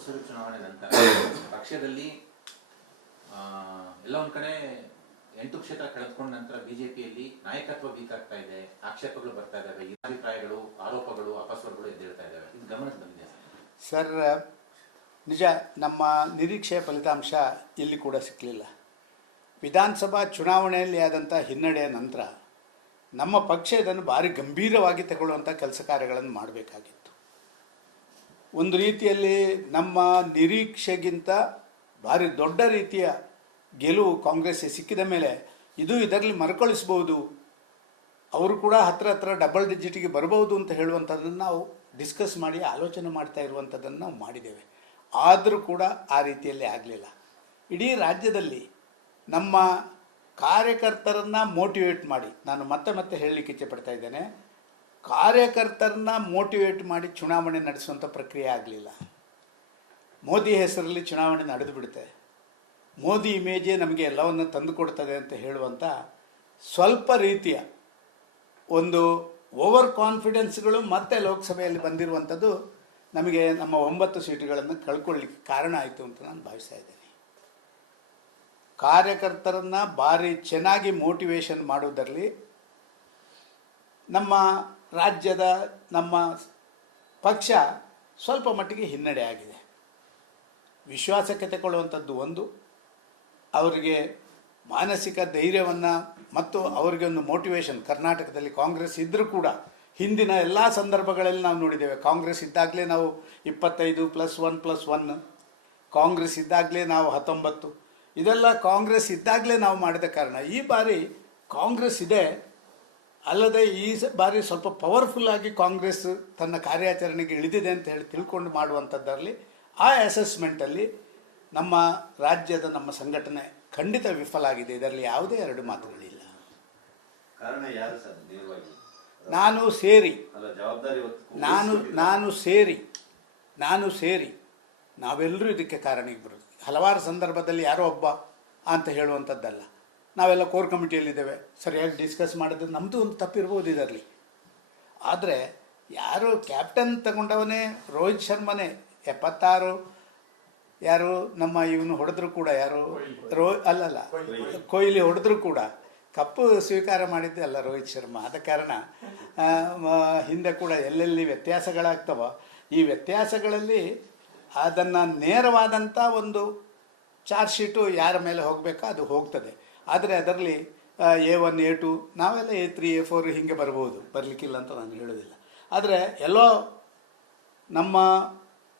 ಲೋಕಸಭೆ ಚುನಾವಣೆ ನಂತರ ಪಕ್ಷದಲ್ಲಿ ಎಲ್ಲ ಒಂದ್ ಕಡೆ 8 ಕ್ಷೇತ್ರ ಕಳೆದುಕೊಂಡ ನಂತರ ಬಿಜೆಪಿಯಲ್ಲಿ ನಾಯಕತ್ವ ವೀಕ್ ಆಗ್ತಾ ಇದೆ, ಆಕ್ಷೇಪಗಳು ಬರ್ತಾ ಇದಾವೆ, ಅಭಿಪ್ರಾಯಗಳು, ಆರೋಪಗಳು, ಅಪಸ್ವರಗಳು ಎದ್ದೇಳ್ತಾ ಇದಾವೆ. ಇದು ಗಮನಕ್ಕೆ ಬಂದಿದೆ ಸರ್. ನಿಜ, ನಮ್ಮ ನಿರೀಕ್ಷೆಯ ಫಲಿತಾಂಶ ಇಲ್ಲಿ ಕೂಡ ಸಿಕ್ಕಲಿಲ್ಲ. ವಿಧಾನಸಭಾ ಚುನಾವಣೆಯಲ್ಲಿ ಆದಂಥ ಹಿನ್ನಡೆಯ ನಂತರ ನಮ್ಮ ಪಕ್ಷ ಇದನ್ನು ಭಾರಿ ಗಂಭೀರವಾಗಿ ತಗೊಳ್ಳುವಂಥ ಕೆಲಸ ಕಾರ್ಯಗಳನ್ನು ಮಾಡಬೇಕಾಗಿತ್ತು. ಒಂದು ರೀತಿಯಲ್ಲಿ ನಮ್ಮ ನಿರೀಕ್ಷೆಗಿಂತ ಭಾರಿ ದೊಡ್ಡ ರೀತಿಯ ಗೆಲುವು ಕಾಂಗ್ರೆಸ್ಗೆ ಸಿಕ್ಕಿದ ಮೇಲೆ ಇದರಲ್ಲಿ ಮರುಕಳಿಸ್ಬೋದು, ಅವರು ಕೂಡ ಹತ್ರ ಡಬಲ್ ಡಿಜಿಟ್ಗೆ ಬರ್ಬೋದು ಅಂತ ಹೇಳುವಂಥದ್ದನ್ನು ನಾವು ಡಿಸ್ಕಸ್ ಮಾಡಿ ಆಲೋಚನೆ ಮಾಡ್ತಾ ಇರುವಂಥದ್ದನ್ನು ನಾವು ಮಾಡಿದ್ದೇವೆ. ಆದರೂ ಕೂಡ ಆ ರೀತಿಯಲ್ಲಿ ಆಗಲಿಲ್ಲ. ಇಡೀ ರಾಜ್ಯದಲ್ಲಿ ನಮ್ಮ ಕಾರ್ಯಕರ್ತರನ್ನು ಮೋಟಿವೇಟ್ ಮಾಡಿ, ನಾನು ಮತ್ತೆ ಹೇಳಲಿಕ್ಕೆ ಇಚ್ಛೆಪಡ್ತಾ ಇದ್ದೇನೆ, ಕಾರ್ಯಕರ್ತರನ್ನ ಮೋಟಿವೇಟ್ ಮಾಡಿ ಚುನಾವಣೆ ನಡೆಸುವಂಥ ಪ್ರಕ್ರಿಯೆ ಆಗಲಿಲ್ಲ. ಮೋದಿ ಹೆಸರಲ್ಲಿ ಚುನಾವಣೆ ನಡೆದು ಬಿಡುತ್ತೆ, ಮೋದಿ ಇಮೇಜೇ ನಮಗೆ ಎಲ್ಲವನ್ನು ತಂದುಕೊಡ್ತದೆ ಅಂತ ಹೇಳುವಂಥ ಸ್ವಲ್ಪ ರೀತಿಯ ಒಂದು ಓವರ್ ಕಾನ್ಫಿಡೆನ್ಸ್ಗಳು ಮತ್ತೆ ಲೋಕಸಭೆಯಲ್ಲಿ ಬಂದಿರುವಂಥದ್ದು ನಮಗೆ ನಮ್ಮ 9 ಸೀಟುಗಳನ್ನು ಕಳ್ಕೊಳ್ಳಿಕ್ಕೆ ಕಾರಣ ಆಯಿತು ಅಂತ ನಾನು ಭಾವಿಸ್ತಾ ಇದ್ದೇನೆ. ಕಾರ್ಯಕರ್ತರನ್ನು ಭಾರಿ ಚೆನ್ನಾಗಿ ಮೋಟಿವೇಶನ್ ಮಾಡುವುದರಲ್ಲಿ ನಮ್ಮ ರಾಜ್ಯದ ನಮ್ಮ ಪಕ್ಷ ಸ್ವಲ್ಪ ಮಟ್ಟಿಗೆ ಹಿನ್ನಡೆ ಆಗಿದೆ. ವಿಶ್ವಾಸಕ್ಕೆ ತಗೊಳ್ಳುವಂಥದ್ದು ಒಂದು, ಅವರಿಗೆ ಮಾನಸಿಕ ಧೈರ್ಯವನ್ನು ಮತ್ತು ಅವರಿಗೆ ಒಂದು ಮೋಟಿವೇಶನ್. ಕರ್ನಾಟಕದಲ್ಲಿ ಕಾಂಗ್ರೆಸ್ ಇದ್ದರೂ ಕೂಡ ಹಿಂದಿನ ಎಲ್ಲ ಸಂದರ್ಭಗಳಲ್ಲಿ ನಾವು ನೋಡಿದ್ದೇವೆ, ಕಾಂಗ್ರೆಸ್ ಇದ್ದಾಗಲೇ ನಾವು 25+1+1, ಕಾಂಗ್ರೆಸ್ ಇದ್ದಾಗಲೇ ನಾವು 19, ಇದೆಲ್ಲ ಕಾಂಗ್ರೆಸ್ ಇದ್ದಾಗಲೇ ನಾವು ಮಾಡಿದ ಕಾರಣ ಈ ಬಾರಿ ಕಾಂಗ್ರೆಸ್ ಇದೆ. ಅಲ್ಲದೆ ಈ ಬಾರಿ ಸ್ವಲ್ಪ ಪವರ್ಫುಲ್ಲಾಗಿ ಕಾಂಗ್ರೆಸ್ ತನ್ನ ಕಾರ್ಯಾಚರಣೆಗೆ ಇಳಿದಿದೆ ಅಂತ ಹೇಳಿ ತಿಳ್ಕೊಂಡು ಮಾಡುವಂಥದ್ದರಲ್ಲಿ ಆ ಅಸೆಸ್ಮೆಂಟಲ್ಲಿ ನಮ್ಮ ರಾಜ್ಯದ ನಮ್ಮ ಸಂಘಟನೆ ಖಂಡಿತ ವಿಫಲ ಆಗಿದೆ. ಇದರಲ್ಲಿ ಯಾವುದೇ ಎರಡು ಮಾತುಗಳಿಲ್ಲ. ಕಾರಣ ಯಾರು ಸರ್? ನೇರವಾಗಿ ನಾನು ಸೇರಿ ನಾವೆಲ್ಲರೂ ಇದಕ್ಕೆ ಕಾರಣೀಭೂತರು. ಹಲವಾರು ಸಂದರ್ಭದಲ್ಲಿ ಯಾರೋ ಒಬ್ಬ ಅಂತ ಹೇಳುವಂಥದ್ದಲ್ಲ. ನಾವೆಲ್ಲ ಕೋರ್ ಕಮಿಟಿಯಲ್ಲಿದ್ದೇವೆ, ಸರಿಯಾಗಿ ಡಿಸ್ಕಸ್ ಮಾಡಿದ್ರೆ ನಮ್ಮದು ಒಂದು ತಪ್ಪಿರ್ಬೋದು ಇದರಲ್ಲಿ. ಆದರೆ ಯಾರು ಕ್ಯಾಪ್ಟನ್ ತಗೊಂಡವನೇ ರೋಹಿತ್ ಶರ್ಮನೇ 76, ಯಾರು ನಮ್ಮ ಇವನು ಹೊಡೆದ್ರು ಕೂಡ, ಯಾರು ಕೊಹ್ಲಿ ಹೊಡೆದ್ರು ಕೂಡ ಕಪ್ಪು ಸ್ವೀಕಾರ ಮಾಡಿದ್ದೆ ಅಲ್ಲ ರೋಹಿತ್ ಶರ್ಮಾ. ಆದ ಕಾರಣ ಹಿಂದೆ ಕೂಡ ಎಲ್ಲೆಲ್ಲಿ ವ್ಯತ್ಯಾಸಗಳಾಗ್ತವೋ ಈ ವ್ಯತ್ಯಾಸಗಳಲ್ಲಿ ಅದನ್ನು ನೇರವಾದಂಥ ಒಂದು ಚಾರ್ಜ್ ಶೀಟು ಯಾರ ಮೇಲೆ ಹೋಗಬೇಕೋ ಅದು ಹೋಗ್ತದೆ. ಆದರೆ ಅದರಲ್ಲಿ A1 A2 ನಾವೆಲ್ಲ A3 A4 ಹೀಗೆ ಬರ್ಬೋದು, ಬರಲಿಕ್ಕಿಲ್ಲ ಅಂತ ನಾನು ಹೇಳೋದಿಲ್ಲ. ಆದರೆ ಎಲ್ಲೋ ನಮ್ಮ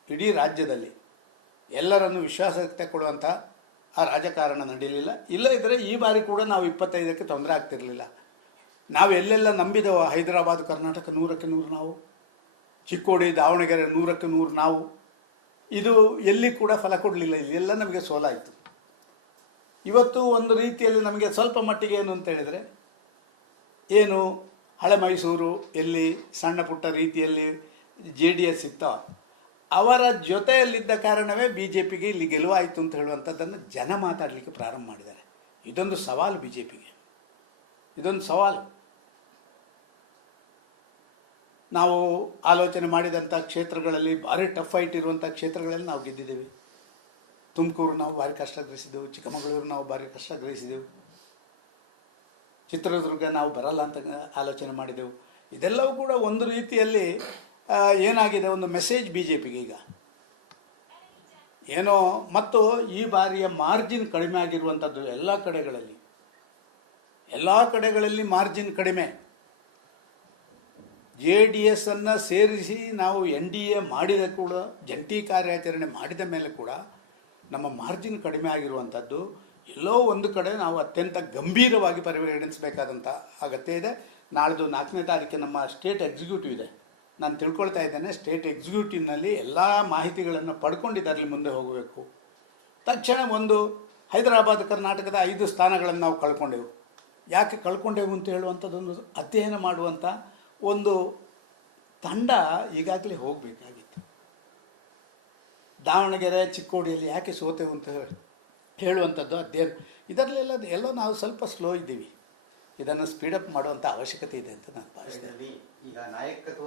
ಇಡೀ ರಾಜ್ಯದಲ್ಲಿ ಎಲ್ಲರನ್ನು ವಿಶ್ವಾಸಕ್ಕೆ ತಗೊಳ್ಳುವಂಥ ಆ ರಾಜಕಾರಣ ನಡೆಯಲಿಲ್ಲ. ಇಲ್ಲದಿದ್ದರೆ ಈ ಬಾರಿ ಕೂಡ ನಾವು 25ಕ್ಕೆ ತೊಂದರೆ ಆಗ್ತಿರಲಿಲ್ಲ. ನಾವು ಎಲ್ಲೆಲ್ಲ ನಂಬಿದೆವು, ಹೈದರಾಬಾದ್ ಕರ್ನಾಟಕ 100ಕ್ಕೆ 100 ನಾವು, ಚಿಕ್ಕೋಡಿ ದಾವಣಗೆರೆ 100ಕ್ಕೆ 100 ನಾವು, ಇದು ಎಲ್ಲಿ ಕೂಡ ಫಲ ಕೊಡಲಿಲ್ಲ. ಇದೆಲ್ಲ ನಮಗೆ ಸೋಲಾಯಿತು. ಇವತ್ತು ಒಂದು ರೀತಿಯಲ್ಲಿ ನಮಗೆ ಸ್ವಲ್ಪ ಮಟ್ಟಿಗೆ ಏನು ಅಂತ ಹೇಳಿದರೆ, ಏನು ಹಳೆ ಮೈಸೂರು ಎಲ್ಲಿ ಸಣ್ಣ ಪುಟ್ಟ ರೀತಿಯಲ್ಲಿ JDS ಇತ್ತೋ ಅವರ ಜೊತೆಯಲ್ಲಿದ್ದ ಕಾರಣವೇ BJPಗೆ ಇಲ್ಲಿ ಗೆಲುವಾಯಿತು ಅಂತ ಹೇಳುವಂಥದ್ದನ್ನು ಜನ ಮಾತಾಡಲಿಕ್ಕೆ ಪ್ರಾರಂಭ ಮಾಡಿದ್ದಾರೆ. ಇದೊಂದು ಸವಾಲು BJPಗೆ, ಇದೊಂದು ಸವಾಲು. ನಾವು ಆಲೋಚನೆ ಮಾಡಿದಂಥ ಕ್ಷೇತ್ರಗಳಲ್ಲಿ ಭಾರಿ ಟಫ್ ಫೈಟ್ ಇರುವಂಥ ಕ್ಷೇತ್ರಗಳಲ್ಲಿ ನಾವು ಗೆದ್ದಿದ್ದೇವೆ. ತುಮಕೂರು ನಾವು ಭಾರಿ ಕಷ್ಟ ಗ್ರಹಿಸಿದೆವು, ಚಿಕ್ಕಮಗಳೂರು ನಾವು ಭಾರಿ ಕಷ್ಟ ಗ್ರಹಿಸಿದೆವು, ಚಿತ್ರದುರ್ಗ ನಾವು ಬರಲ್ಲ ಅಂತ ಆಲೋಚನೆ ಮಾಡಿದೆವು. ಇದೆಲ್ಲವೂ ಕೂಡ ಒಂದು ರೀತಿಯಲ್ಲಿ ಏನಾಗಿದೆ, ಒಂದು ಮೆಸೇಜ್ BJPಗೆ ಈಗ ಏನೋ. ಮತ್ತು ಈ ಬಾರಿಯ ಮಾರ್ಜಿನ್ ಕಡಿಮೆ ಆಗಿರುವಂಥದ್ದು ಎಲ್ಲ ಕಡೆಗಳಲ್ಲಿ ಮಾರ್ಜಿನ್ ಕಡಿಮೆ. JDSನ್ನು ಸೇರಿಸಿ ನಾವು NDA ಮಾಡಿದ ಕೂಡ, ಜಂಟಿ ಕಾರ್ಯಾಚರಣೆ ಮಾಡಿದ ಮೇಲೆ ಕೂಡ ನಮ್ಮ ಮಾರ್ಜಿನ್ ಕಡಿಮೆ ಆಗಿರುವಂಥದ್ದು ಎಲ್ಲೋ ಒಂದು ಕಡೆ ನಾವು ಅತ್ಯಂತ ಗಂಭೀರವಾಗಿ ಪರಿಗಣಿಸಬೇಕಾದಂಥ ಅಗತ್ಯ ಇದೆ. ನಾಳ್ದು 4ನೇ ತಾರೀಕು ನಮ್ಮ ಸ್ಟೇಟ್ ಎಕ್ಸಿಕ್ಯೂಟಿವ್ ಇದೆ. ನಾನು ತಿಳ್ಕೊಳ್ತಾ ಇದ್ದೇನೆ, ಸ್ಟೇಟ್ ಎಕ್ಸಿಕ್ಯೂಟಿವ್ನಲ್ಲಿ ಎಲ್ಲ ಮಾಹಿತಿಗಳನ್ನು ಪಡ್ಕೊಂಡು ಇದರಲ್ಲಿ ಮುಂದೆ ಹೋಗಬೇಕು. ತಕ್ಷಣ ಒಂದು ಹೈದರಾಬಾದ್ ಕರ್ನಾಟಕದ 5 ಸ್ಥಾನಗಳನ್ನು ನಾವು ಕಳ್ಕೊಂಡೆವು. ಯಾಕೆ ಕಳ್ಕೊಂಡೆವು ಅಂತ ಹೇಳುವಂಥದ್ದೊಂದು ಅಧ್ಯಯನ ಮಾಡುವಂಥ ಒಂದು ತಂಡ ಈಗಾಗಲೇ ಹೋಗಬೇಕಾಗಿತ್ತು. ದಾವಣಗೆರೆ ಚಿಕ್ಕೋಡಿಯಲ್ಲಿ ಯಾಕೆ ಸೋತೆವು ಅಂತ ಹೇಳುವಂಥದ್ದು ಅಧ್ಯಯನ. ಇದರಲ್ಲೆಲ್ಲ ಎಲ್ಲೋ ನಾವು ಸ್ವಲ್ಪ ಸ್ಲೋ ಇದ್ದೀವಿ. ಇದನ್ನು ಸ್ಪೀಡಪ್ ಮಾಡುವಂಥ ಅವಶ್ಯಕತೆ ಇದೆ ಅಂತ ನಾನು ಭಾವಿಸ್ತೇನೆ. ಈಗ ನಾಯಕತ್ವ